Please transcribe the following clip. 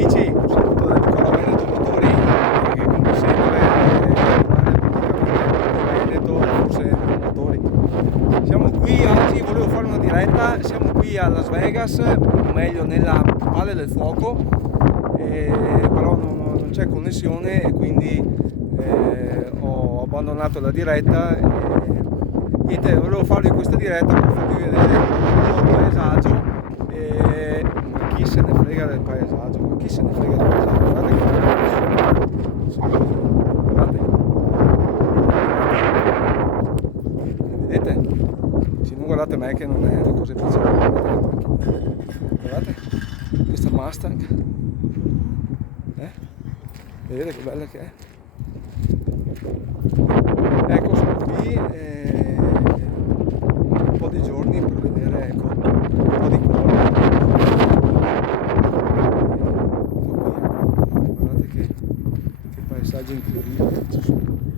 amici, un saluto da Nicola Veneto Motori, che come sempre rimane praticamente Veneto, forse motori. Siamo qui oggi, volevo fare una diretta, siamo qui a Las Vegas, o meglio nella Valle del Fuoco, però non c'è connessione e quindi ho abbandonato la diretta. Niente, volevo farvi questa diretta per farvi vedere il paesaggio. Ma chi se ne frega del paesaggio? Ma chi se ne frega del paesaggio? Guardate che guardate. Vedete? Se non guardate me che non è una cosa piacevole, guardate che macchina. Guardate, questa Mustang. Vedete che bella che è? Ecco, sono qui un po' di giorni per vedere, ecco, un po' di cose. Guardate che paesaggio incredibile che ci sono.